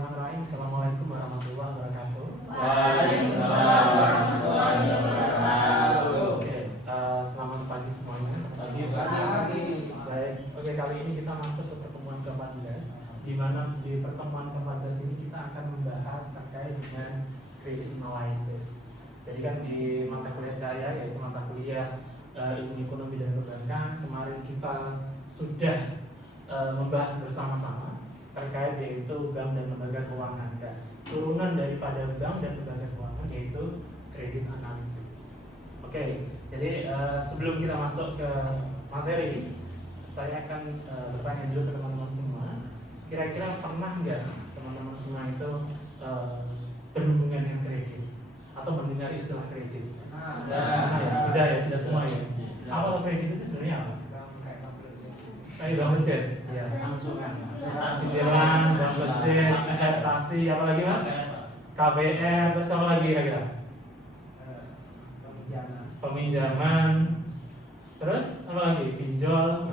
Bismillahirrahmanirrahim. Assalamualaikum warahmatullahi wabarakatuh. Waalaikumsalam warahmatullahi wabarakatuh. Oke, selamat pagi semuanya. Baik, oke, kali ini kita masuk ke pertemuan ke-14, di mana di pertemuan ke-14 ini kita akan membahas terkait dengan credit analysis. Jadi kan di mata kuliah saya, yaitu mata kuliah ilmu ekonomi dan perbankan, kemarin kita sudah membahas bersama-sama terkait yaitu bank dan lembaga keuangan, dan turunan daripada bank dan lembaga keuangan yaitu credit analysis. Oke, jadi sebelum kita masuk ke materi, saya akan bertanya dulu ke teman-teman semua. Kira-kira pernah nggak teman-teman semua itu berhubungan dengan kredit atau mendengar istilah kredit? Sudah semua ya. Apa kredit itu sebenarnya apa? Kayak bank budget, ya, angsuran, cicilan, bank budget, investasi, apa lagi mas? KBR, terus apa lagi kira-kira? Peminjaman, terus apa lagi? Pinjol,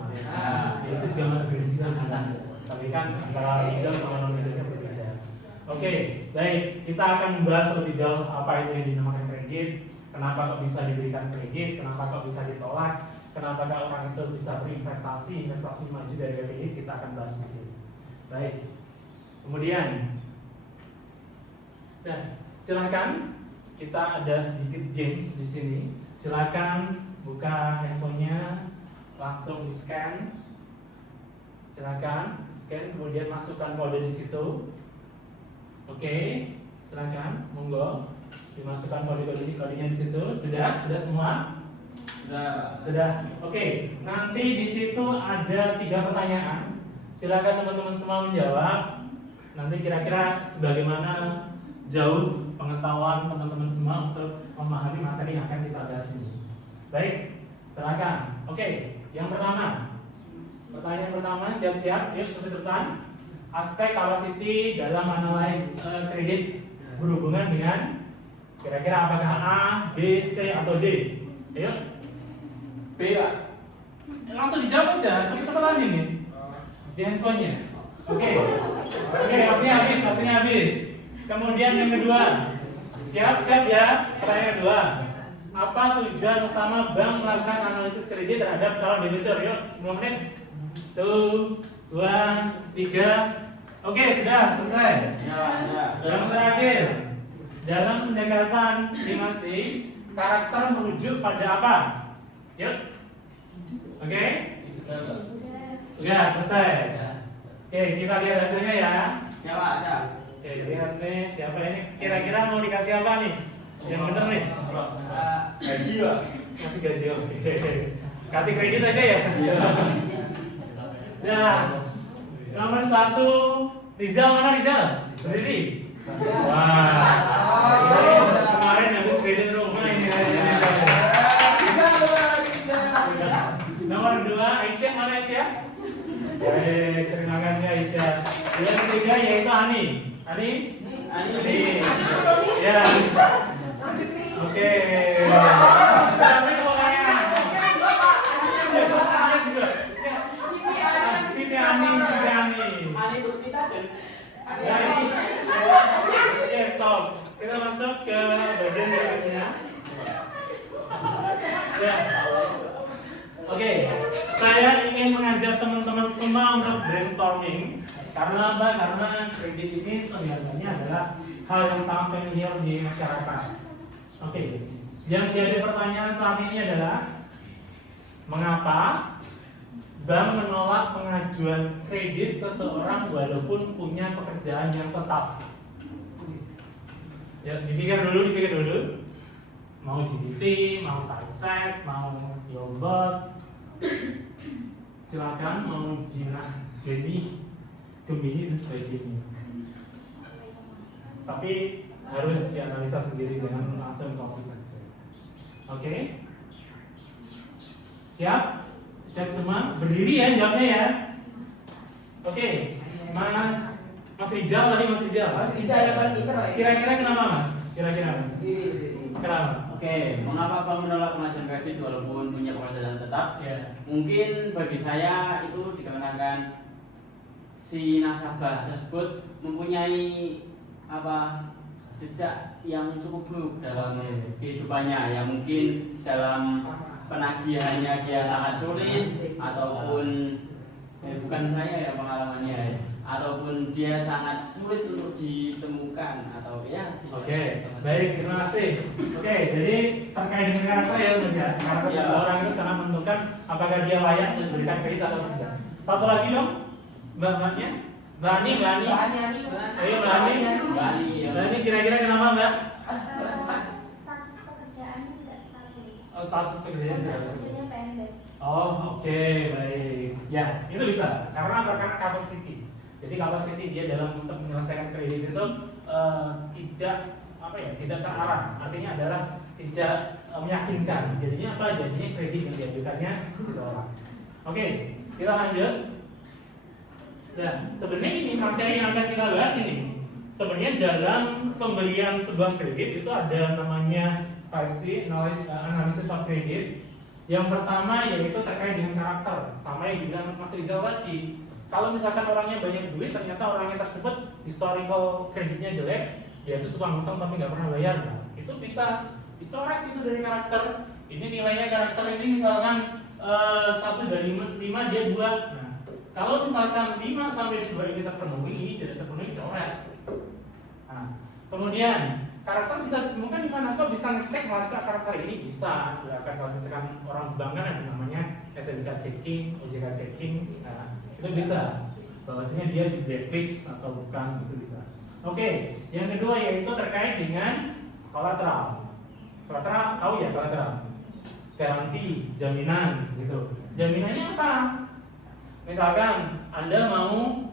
itu juga masuk kredit juga sebenarnya. Tapi kan antara pinjol sama non pinjolnya berbeda. Oke, baik, kita akan membahas lebih jauh apa itu yang dinamakan kredit, kenapa kok bisa diberikan kredit, kenapa kok bisa ditolak, kenapa orang itu bisa berinvestasi, investasi maju dari kredit, kita akan bahas di sini. Baik, kemudian, nah, silakan, kita ada sedikit games di sini. Silakan buka handphonenya, langsung di scan. Silakan scan, kemudian masukkan kode di situ. Oke, silakan, monggo dimasukkan kodenya di situ. Sudah semua? Sudah. Oke, nanti di situ ada 3 pertanyaan. Silakan teman-teman semua menjawab. Nanti kira-kira sebagaimana jauh pengetahuan teman-teman semua untuk memahami materi yang akan kita bahas ini. Baik, silakan. Oke, yang pertama. Pertanyaan pertama, siap-siap. Yuk cepet-cepetan. Aspek capacity dalam analyze kredit berhubungan dengan kira-kira apakah A, B, C atau D? Ayo. B ya. Langsung dijawab aja, cepet-cepetan ini. Di handphonenya. Oke, waktunya habis. Kemudian yang kedua. Siap ya, pertanyaan kedua. Apa tujuan utama bank melakukan analisis kredit terhadap calon debitur? Yuk, 10 menit. 1, 2, 3. Oke, sudah selesai. Yang terakhir, dalam pendekatan estimasi, karakter merujuk pada apa? Yuk. Oke? Sudah selesai. Oke, kita lihat hasilnya ya. Oke, lihat nih siapa ini. Kira-kira mau dikasih apa nih? Yang bener nih? Gaji Pak. Kasih gaji. Oke. Kasih kredit aja ya. Nah, nomor 1, Rizal, mana Rizal? Berdiri. Wah. Kemarin habis kredit rumah ini. Nomor 2, Aisyah, mana Aisyah? Baik, terima kasih Aisyah. Yang ketiga yaitu Ani. Ani? Ya. Oke. Oke, stop. Kita masuk ke bagian berikutnya. Ya. Oke, saya ingin mengajak teman-teman semua untuk brainstorming. Karena apa? Karena kredit ini sebenarnya adalah hal yang sangat familiar di masyarakat. Oke, yang jadi pertanyaan saat ini adalah mengapa bank menolak pengajuan kredit seseorang walaupun punya pekerjaan yang tetap? Ya, dipikir dulu. Mau GBT, mau Typeset, mau Yombot, silakan, mau Jinah, Jenny, Gemini dan sebagainya. Tapi harus dianalisa sendiri, jangan langsung copy saja. Oke? Siap? Siap semua? Berdiri ya jawabnya ya. Oke, Mas Rijal tadi Mas Rijal yang paling pintar. Kira-kira kenapa Mas? Kira-kira Mas? Kenapa? Oke, mengapa Bank menolak pengajuan kredit walaupun punya pekerjaan tetap? Ya. Mungkin bagi saya itu dikarenakan si nasabah tersebut mempunyai jejak yang cukup buruk dalam kehidupannya, yang mungkin dalam penagihannya dia sangat sulit, ataupun bukan saya ya pengalamannya, ataupun dia sangat sulit untuk ditemukan atau ya. Oke, baik, terima kasih. Oke, jadi terkait dengan karakter ya Mas ya, karakter Ya. seseorang itu sangat menentukan apakah dia layak diberikan kredit atau tidak. Satu lagi dong, Mbaknya, Mbak Ani. Ayo Mbak Ani. Bani ya. Mbak Ani kira-kira kenapa Mbak? Status pekerjaannya tidak stabil. Oh, status pekerjaan tidak stabil. Kerjanya pendek. Oh, oke, baik. Ya, itu bisa. Karena apa? Karena capacity. Jadi capacity dia dalam untuk menyelesaikan kredit itu tidak terarah. Artinya adalah tidak meyakinkan. Jadinya apa? Jadinya kredit yang diajukannya ditolak. Oke, kita lanjut. Nah, sebenarnya ini materi yang akan kita bahas ini. Sebenarnya dalam pemberian sebuah kredit itu ada namanya 5C, analysis of credit. Yang pertama yaitu terkait dengan karakter, sama yang dibilang Mas Rizal tadi. Kalau misalkan orangnya banyak duit, ternyata orangnya tersebut historical kreditnya jelek, dia itu suka ngutang tapi nggak pernah bayar, nah, itu bisa dicoret itu dari karakter. Ini nilainya karakter ini misalkan 1 dari 5 dia 2. Nah, kalau misalkan 5 sampai 2 ini terpenuhi, tidak terpenuhi, coret. Nah, kemudian karakter bisa ditemukan di mana? Kok bisa ngecek lacak karakter ini? Bisa. Ya, kalau misalkan orang bank kan ada namanya SNK checking, OJK checking. Nah, itu bisa. Bahwasanya dia di blacklist atau bukan, itu bisa. Oke, yang kedua yaitu terkait dengan kolateral. Kolateral tahu ya kolateral? Garansi, jaminan, gitu. Jaminannya apa? Misalkan Anda mau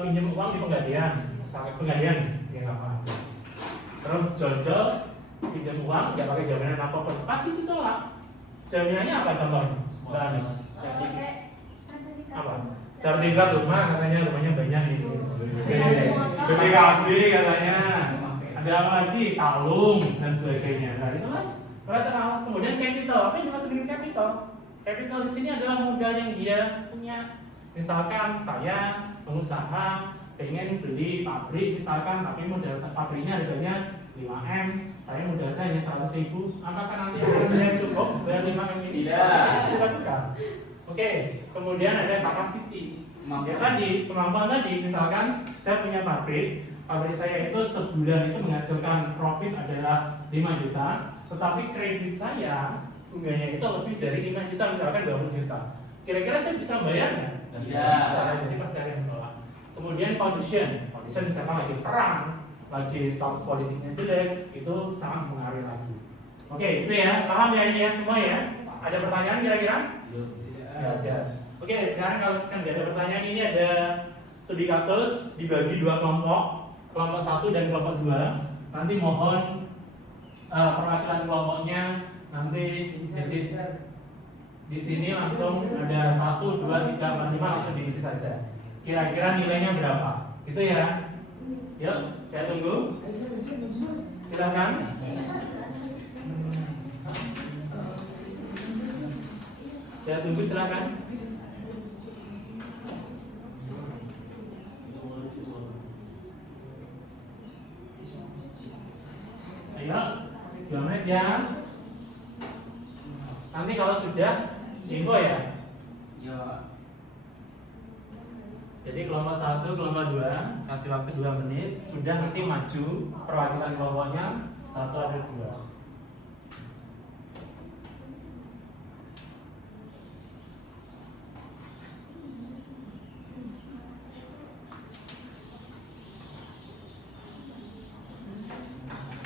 pinjam uang di Pegadaian, misalkan Pegadaian, ya nggak apa. Terus Jojo pinjam uang, nggak pakai jaminan apapun, pasti ditolak. Jaminannya apa contohnya? Apa? Sertifikat rumah, katanya rumahnya banyak gitu. BPKB katanya. Ada apa lagi? Kalung dan sebagainya. Nah itu kan kolateral. Kemudian capital, apa yang dimaksud dengan capital? Capital di sini adalah modal yang dia punya. Misalkan saya pengusaha pengen beli pabrik misalkan, tapi modal pabriknya harganya 5M, saya modal saya hanya 100.000, apakah nanti akan saya cukup bayar 5M ini? Tidak bukan. Oke, kemudian ada capacity. Ya tadi, kemampuan tadi, misalkan saya punya pabrik saya itu sebulan itu menghasilkan profit adalah 5 juta, tetapi kredit saya bunganya itu lebih dari 5 juta, misalkan 20 juta. Kira-kira saya bisa bayar nggak? Tidak. Jadi pasti ada yang menolak. Kemudian condition misalkan lagi perang, lagi status politiknya jelek, itu sangat mempengaruhi lagi. Oke, itu ya, paham ya ini ya semua ya? Ada pertanyaan kira-kira? Ya, ada. Oke, sekarang kalau misalkan nggak ada pertanyaan, ini ada studi kasus dibagi 2 kelompok, kelompok 1 dan kelompok 2. Nanti mohon perwakilan kelompoknya nanti di sini langsung ada 1, 2, 3, 4, 5 langsung diisi saja. Kira-kira nilainya berapa? Itu ya. Yuk, saya tunggu. Silakan. Saya tunggu, silakan. Ayo, 2 menit ya. Nanti kalau sudah info ya. Ya. Jadi kelompok 1, kelompok 2 kasih waktu 2 menit. Sudah nanti maju perwakilan kelompoknya 1 atau 2.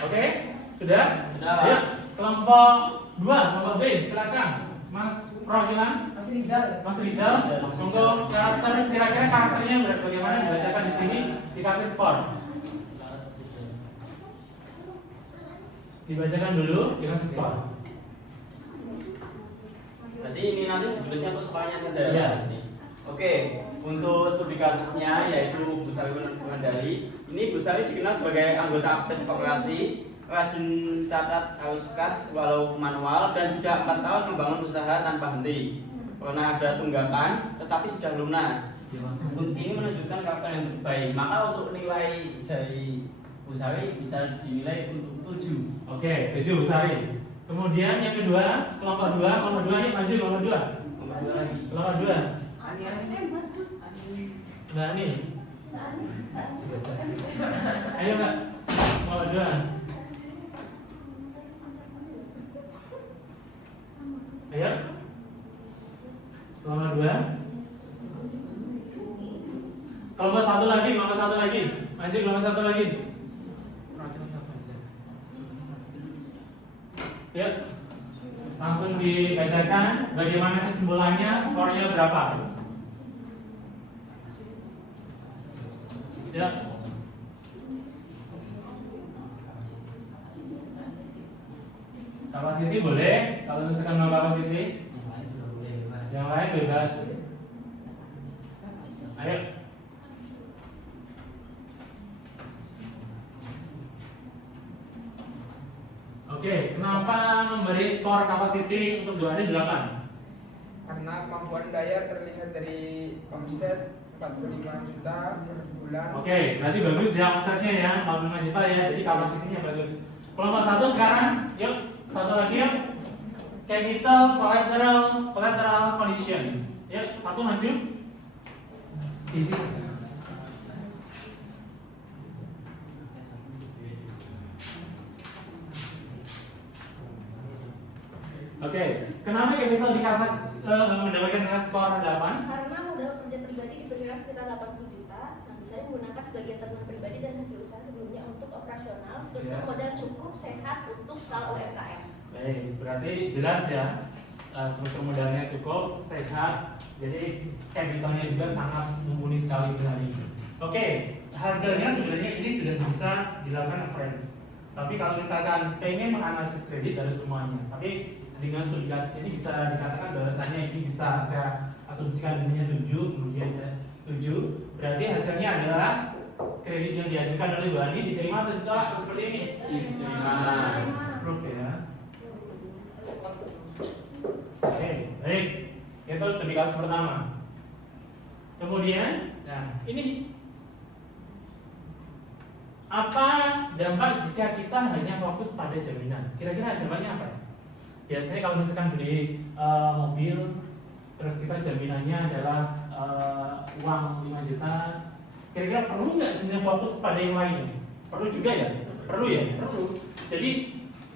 Oke, sudah? Sudah. Ya, kelompok 2, kelompok B, silakan. Mas perwakilan Mas Rizal, monggo karakter, kira-kira karakternya bagaimana dibacakan di sini, dikasih skor. Dibacakan dulu, dikasih skor. Berarti ini nanti judulnya untuk skornya saja Iya. di sini. Oke, untuk studi kasusnya yaitu Bu Sari Wulandari. Ini Bu Sari dikenal sebagai anggota aktif koperasi, rajin catat haus kas walau manual, dan sudah 4 tahun membangun usaha tanpa henti. Pernah ada tunggakan, tetapi sudah lunas. Ini menunjukkan karakter yang cukup baik. Maka untuk nilai dari Bu Sari bisa dinilai untuk 7. Oke, 7 Bu Sari. Kemudian yang kedua, kelompok 2, kelompok 2 yuk maju kelompok 2. Kelompok 2. Nah, ini. Ayo Kak. Kelompok 2. Ayo. Kelompok 2. Kelompok 1 lagi, kelompok 1 lagi. Maju kelompok 1 lagi. Ya, langsung dibacakan bagaimana kesimpulannya, skornya berapa? Ya. Capacity boleh, kalau misalkan mau capacity. Yang lain bebas. Ayo. Oke, kenapa memberi skor capacity untuk 2 hari 8? Karena kemampuan bayar terlihat dari omset 45 juta per bulan. Oke, berarti bagus ya omsetnya ya, 45 juta ya, jadi capacity-nya bagus. Kelompok 1 sekarang, yuk, satu lagi yuk. Capital collateral conditions. Yuk, satu maju. Isi. Oke, kenapa capital mendapatkan skor 8? Karena modal kerja pribadi diperkirakan sekitar 80 juta. Nah, misalnya menggunakan sebagian tabungan pribadi dan hasil usaha sebelumnya untuk operasional, struktur Ya. modal cukup sehat untuk skala UMKM. Baik, berarti jelas ya, struktur modalnya cukup, sehat, jadi capitalnya juga sangat mumpuni sekali hari ini. Oke, hasilnya sebenarnya ini sudah bisa dilakukan reference. Tapi kalau misalkan pengen menganalisis kredit dari semuanya, tapi dengan studi kasus ini bisa dikatakan bahwasannya ini bisa saya asumsikan nilainya 7, kemudian 7, berarti hasilnya adalah kredit yang diajukan oleh Bu Ani diterima atau ditolak seperti ini? Diterima. Proof ya. Oke, baik. Itu studi kasus pertama. Kemudian, nah ini apa dampak jika kita hanya fokus pada jaminan? Kira-kira dampaknya apa? Biasanya kalau misalkan beli mobil, terus kita jaminannya adalah uang 5 juta, kira-kira perlu nggak sebenarnya fokus pada yang lainnya? Perlu juga ya? Perlu ya? Perlu. Jadi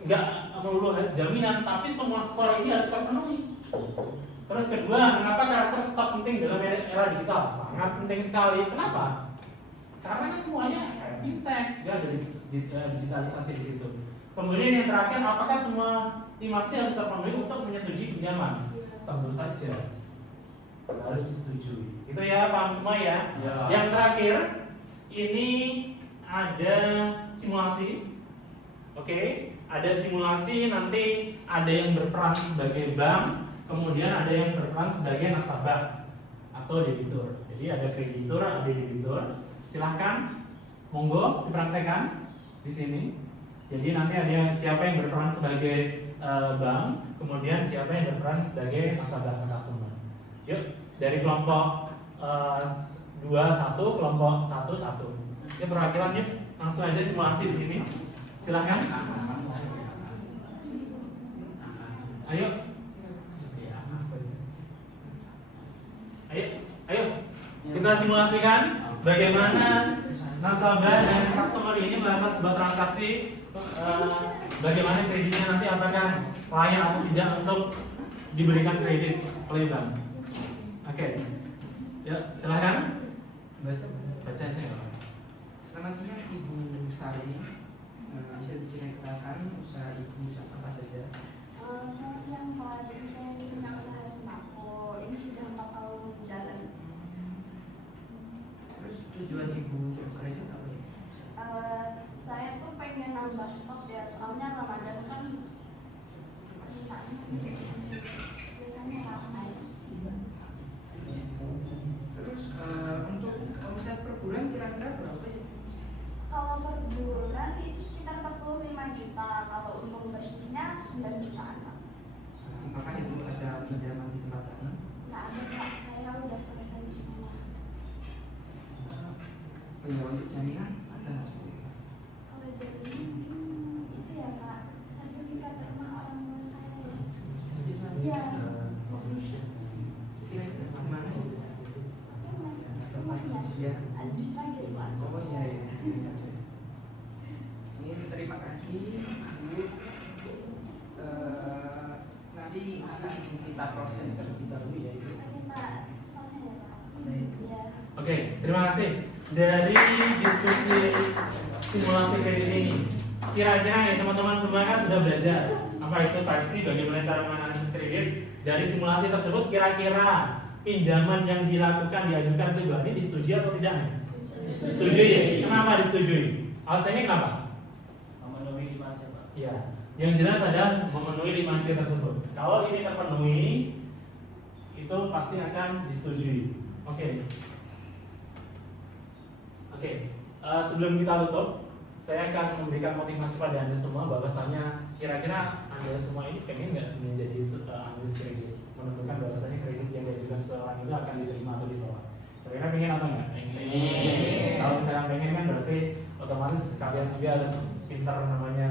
nggak melulu jaminan, tapi semua skor ini harus terpenuhi. Terus kedua, mengapa karakter tetap penting dalam era digital? Sangat penting sekali. Kenapa? Karena kan semuanya kayak fintech, ya ada digitalisasi di situ. Kemudian yang terakhir, apakah semua timasi harus terpenuhi untuk menyetujui pinjaman? Tentu saja harus disetujui. Itu ya, paham semua ya? Ya. Yang terakhir, ini ada simulasi. Oke, ada simulasi, nanti ada yang berperan sebagai bank, kemudian ada yang berperan sebagai nasabah atau debitur. Jadi ada kreditur, ada debitur. Silahkan, monggo dipraktekkan di sini. Jadi nanti ada siapa yang berperan sebagai bank, kemudian siapa yang berperan sebagai nasabah customer. Yuk, dari kelompok 2 1, kelompok 1 1. Ini perwakilan yuk, langsung aja simulasi di sini. Silahkan. Ayo. Ayo. Kita simulasikan bagaimana nasabah dan customer ini melakukan sebuah transaksi. Bagaimana kreditnya nanti, apakah layak atau tidak untuk diberikan kredit oleh bank. Oke. Ya, silahkan. Baca saya. Selamat siang Ibu Sari. Bisa diceritakan usaha Ibu apa saja? Selamat siang Pak, jadi saya punya usaha sembako. Ini sudah 4 tahun jalan. Terus tujuan Ibu bekerja itu apa ya? Saya tuh pengen nambah stok ya, soalnya Ramadan kan biasanya ramai. Terus untuk omset per bulan kira-kira berapa ya? Kalau per bulan itu sekitar 45 juta, kalau untung bersihnya 9 jutaan Pak. Apakah Ibu ada pinjaman di tempat lain? Nggak ada Pak, saya udah selesai semua. Oh ya, untuk jaminan ada nggak seperti itu? Kalau jaminan itu ya Kak, sertifikat rumah orang tua saya ya. Iya. Kira-kira mana ya? Rumahnya Iya. ada di Sragen Pak. Oh iya ya, ini saja. Ini terima kasih Bu. Nanti akan kita proses terlebih dahulu ya itu. Minta sekolahnya ya Pak. Baik. Iya. Oke, terima kasih. Dari diskusi simulasi kredit ini, kira-kira ya teman-teman semua kan sudah belajar apa itu taksi, bagaimana cara menganalisis kredit. Dari simulasi tersebut, kira-kira pinjaman yang dilakukan diajukan ke bank ini disetujui atau tidak? Setuju ya? Kenapa disetujui? Alasannya kenapa? Memenuhi 5C, Pak. Ya, yang jelas adalah memenuhi 5C tersebut. Kalau ini terpenuhi, itu pasti akan disetujui. Oke. Sebelum kita tutup, saya akan memberikan motivasi pada Anda semua bahwasanya kira-kira Anda semua ini pengen nggak sih menjadi analis kredit, menentukan bahwasanya kredit yang diajukan seseorang itu akan diterima atau ditolak. Kira-kira pengen atau enggak? Pengen. Kalau misalnya pengen kan berarti otomatis kalian juga harus pintar namanya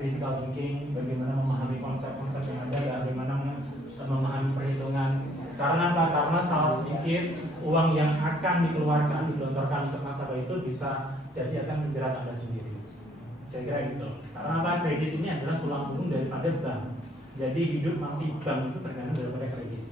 critical thinking, bagaimana memahami konsep-konsep yang ada, bagaimana memahami perhitungan. Karena apa? Karena salah sedikit uang yang akan dikeluarkan, digelontorkan untuk nasabah itu bisa jadi akan menjerat Anda sendiri. Saya kira gitu. Karena apa? Kredit ini adalah tulang punggung daripada bank. Jadi hidup mati bank itu tergantung daripada kredit.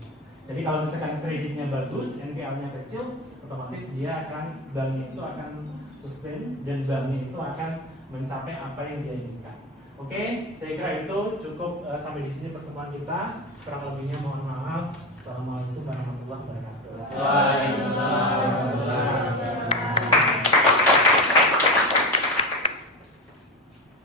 Jadi kalau misalkan kreditnya bagus, NPL-nya kecil, otomatis dia akan, banknya itu akan sustain dan banknya itu akan mencapai apa yang dia inginkan. Oke, saya kira itu cukup sampai di sini pertemuan kita. Kurang lebihnya mohon maaf. Assalamualaikum warahmatullahi wabarakatuh. Waalaikumsalam warahmatullahi wabarakatuh.